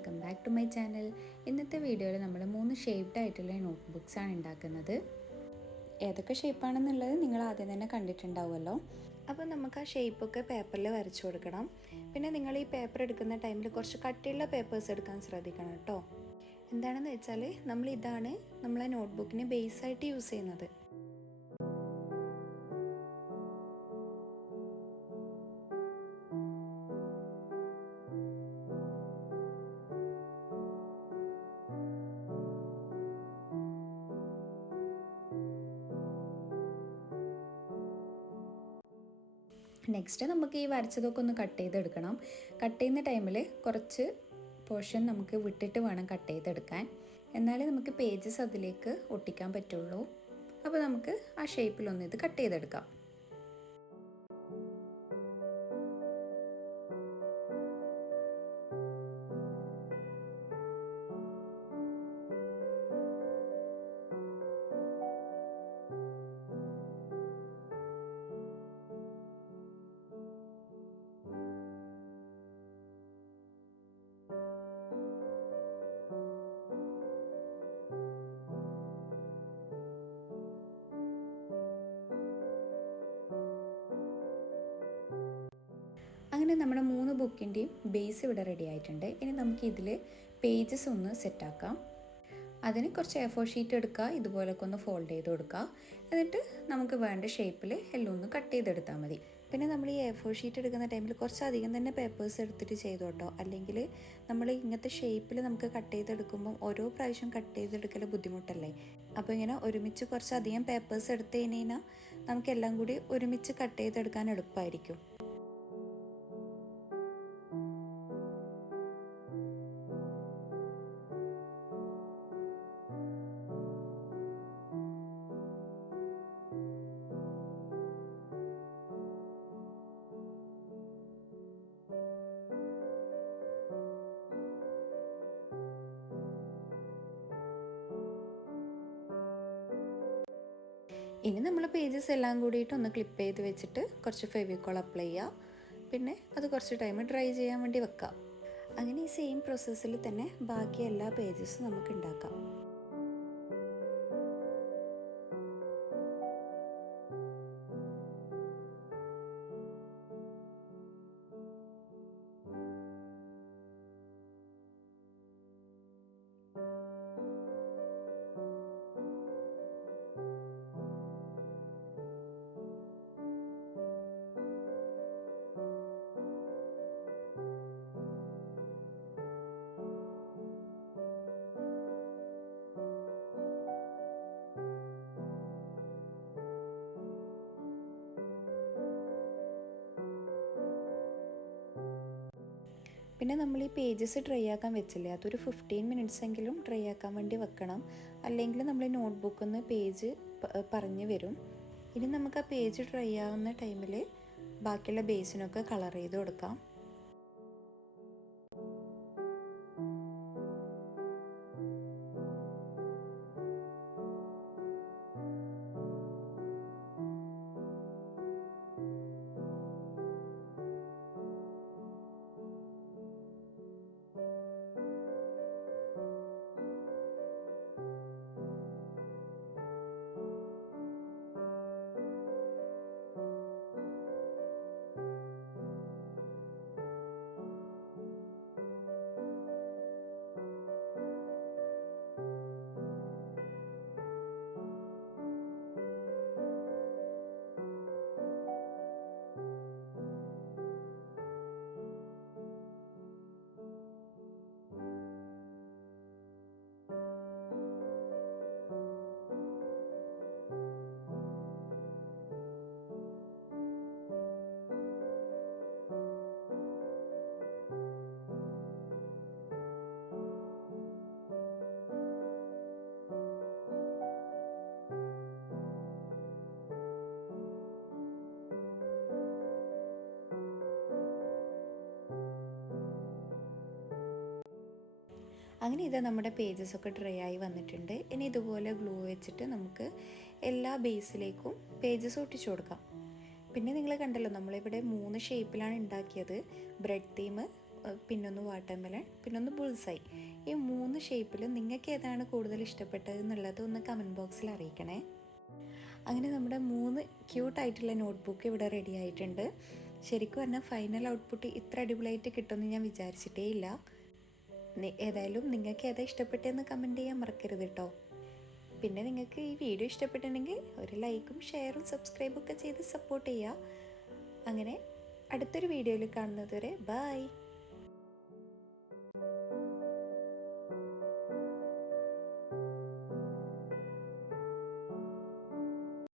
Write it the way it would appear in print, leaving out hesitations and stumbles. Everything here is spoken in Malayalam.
Welcome back to my channel. ഇന്നത്തെ വീഡിയോയിൽ നമ്മൾ 3 ഷേപ്ഡ് ആയിട്ടുള്ള നോട്ട്ബുക്സ് ആണ് ഉണ്ടാക്കുന്നത്. ഏതൊക്കെ ഷേപ്പാണെന്നുള്ളത് നിങ്ങൾ ആദ്യം തന്നെ കണ്ടിട്ടുണ്ടാവുമല്ലോ. അപ്പോൾ നമുക്ക് ആ ഷേപ്പൊക്കെ പേപ്പറിൽ വരച്ചു കൊടുക്കണം. പിന്നെ നിങ്ങൾ ഈ പേപ്പർ എടുക്കുന്ന ടൈമിൽ കുറച്ച് കട്ടിയുള്ള പേപ്പേഴ്സ് എടുക്കാൻ ശ്രദ്ധിക്കണം കേട്ടോ. എന്താണെന്ന് വെച്ചാൽ ഇതാണ് നമ്മളെ നോട്ട്ബുക്കിന് ബേസായിട്ട് യൂസ് ചെയ്യുന്നത്. നെക്സ്റ്റ് നമുക്ക് ഈ വരച്ചതൊക്കെ ഒന്ന് കട്ട് ചെയ്തെടുക്കണം. കട്ട് ചെയ്യുന്ന ടൈമിൽ കുറച്ച് പോർഷൻ നമുക്ക് വിട്ടിട്ട് വേണം കട്ട് ചെയ്തെടുക്കാൻ. എന്നാലേ നമുക്ക് പേജസ് അതിലേക്ക് ഒട്ടിക്കാൻ പറ്റുള്ളൂ. അപ്പോൾ നമുക്ക് ആ ഷേപ്പിലൊന്ന് ഇത് കട്ട് ചെയ്തെടുക്കാം. അങ്ങനെ നമ്മുടെ 3 ബുക്കിൻ്റെയും ബേസ് ഇവിടെ റെഡി ആയിട്ടുണ്ട്. ഇനി നമുക്ക് ഇതിൽ പേജസ് ഒന്ന് സെറ്റാക്കാം. അതിന് കുറച്ച് A4 ഷീറ്റ് എടുക്കുക, ഇതുപോലൊക്കെ ഒന്ന് ഫോൾഡ് ചെയ്ത് കൊടുക്കുക. എന്നിട്ട് നമുക്ക് വേണ്ട ഷേപ്പിൽ എല്ലാം ഒന്ന് കട്ട് ചെയ്തെടുത്താൽ മതി. പിന്നെ നമ്മൾ ഈ A4 ഷീറ്റ് എടുക്കുന്ന ടൈമിൽ കുറച്ചധികം തന്നെ പേപ്പേഴ്സ് എടുത്തിട്ട് ചെയ്തു കേട്ടോ. അല്ലെങ്കിൽ നമ്മൾ ഇങ്ങനത്തെ ഷേപ്പിൽ നമുക്ക് കട്ട് ചെയ്തെടുക്കുമ്പം ഓരോ പ്രാവശ്യം കട്ട് ചെയ്തെടുക്കൽ ബുദ്ധിമുട്ടല്ലേ. അപ്പോൾ ഇങ്ങനെ ഒരുമിച്ച് കുറച്ചധികം പേപ്പേഴ്സ് എടുത്ത് കഴിഞ്ഞാൽ നമുക്കെല്ലാം കൂടി ഒരുമിച്ച് കട്ട് ചെയ്തെടുക്കാൻ എളുപ്പമായിരിക്കും. ഇനി നമ്മൾ പേജസ് എല്ലാം കൂടിയിട്ട് ഒന്ന് ക്ലിപ്പ് ചെയ്ത് വെച്ചിട്ട് കുറച്ച് ഫെവിക്കോൾ അപ്ലൈ ചെയ്യുക. പിന്നെ അത് കുറച്ച് ടൈം ഡ്രൈ ചെയ്യാൻ വേണ്ടി വെക്കാം. അങ്ങനെ ഈ സെയിം പ്രോസസ്സിൽ തന്നെ ബാക്കി എല്ലാ പേജസും നമുക്ക് ഉണ്ടാക്കാം. പിന്നെ നമ്മൾ ഈ പേജസ് ഡ്രൈ ആക്കാൻ വെച്ചില്ലേ, അതൊരു 15 മിനിറ്റ്സ് എങ്കിലും ഡ്രൈ ആക്കാൻ വേണ്ടി വെക്കണം. അല്ലെങ്കിൽ നമ്മൾ നോട്ട്ബുക്കിൽ നിന്ന് പേജ് പറഞ്ഞു വരും. ഇനി നമുക്ക് ആ പേജ് ഡ്രൈ ആവുന്ന ടൈമിൽ ബാക്കിയുള്ള ബേസിനൊക്കെ കളർ ചെയ്ത് കൊടുക്കാം. അങ്ങനെ ഇത് നമ്മുടെ പേജസ് ഒക്കെ ഡ്രൈ ആയി വന്നിട്ടുണ്ട്. ഇനി ഇതുപോലെ ഗ്ലൂ വെച്ചിട്ട് നമുക്ക് എല്ലാ ബേസിലേക്കും പേജസ് ഒട്ടിച്ചു കൊടുക്കാം. പിന്നെ നിങ്ങൾ കണ്ടല്ലോ, നമ്മളിവിടെ 3 ഷേപ്പിലാണ് ഉണ്ടാക്കിയത്. ബ്രെഡ് തീം, പിന്നൊന്ന് വാട്ടർമെലൺ, പിന്നൊന്ന് ബുൾസൈ. ഈ 3 ഷേപ്പിലും നിങ്ങൾക്ക് ഏതാണ് കൂടുതൽ ഇഷ്ടപ്പെട്ടത് എന്നുള്ളത് ഒന്ന് കമൻറ്റ് ബോക്സിൽ അറിയിക്കണേ. അങ്ങനെ നമ്മുടെ 3 ക്യൂട്ടായിട്ടുള്ള നോട്ട്ബുക്ക് ഇവിടെ റെഡി ആയിട്ടുണ്ട്. ശരിക്കും പറഞ്ഞാൽ ഫൈനൽ ഔട്ട്പുട്ട് ഇത്ര അടിപൊളിയായിട്ട് കിട്ടുമെന്ന് ഞാൻ വിചാരിച്ചിട്ടേ ഇല്ല. ഏതായാലും നിങ്ങൾക്ക് ഏതാ ഇഷ്ടപ്പെട്ടതെന്ന് കമൻറ്റ് ചെയ്യാൻ മറക്കരുത് കേട്ടോ. പിന്നെ നിങ്ങൾക്ക് ഈ വീഡിയോ ഇഷ്ടപ്പെട്ടിട്ടുണ്ടെങ്കിൽ ഒരു ലൈക്കും ഷെയറും സബ്സ്ക്രൈബും ഒക്കെ ചെയ്ത് സപ്പോർട്ട് ചെയ്യുക. അങ്ങനെ അടുത്തൊരു വീഡിയോയിൽ കാണുന്നത് വരെ ബൈ.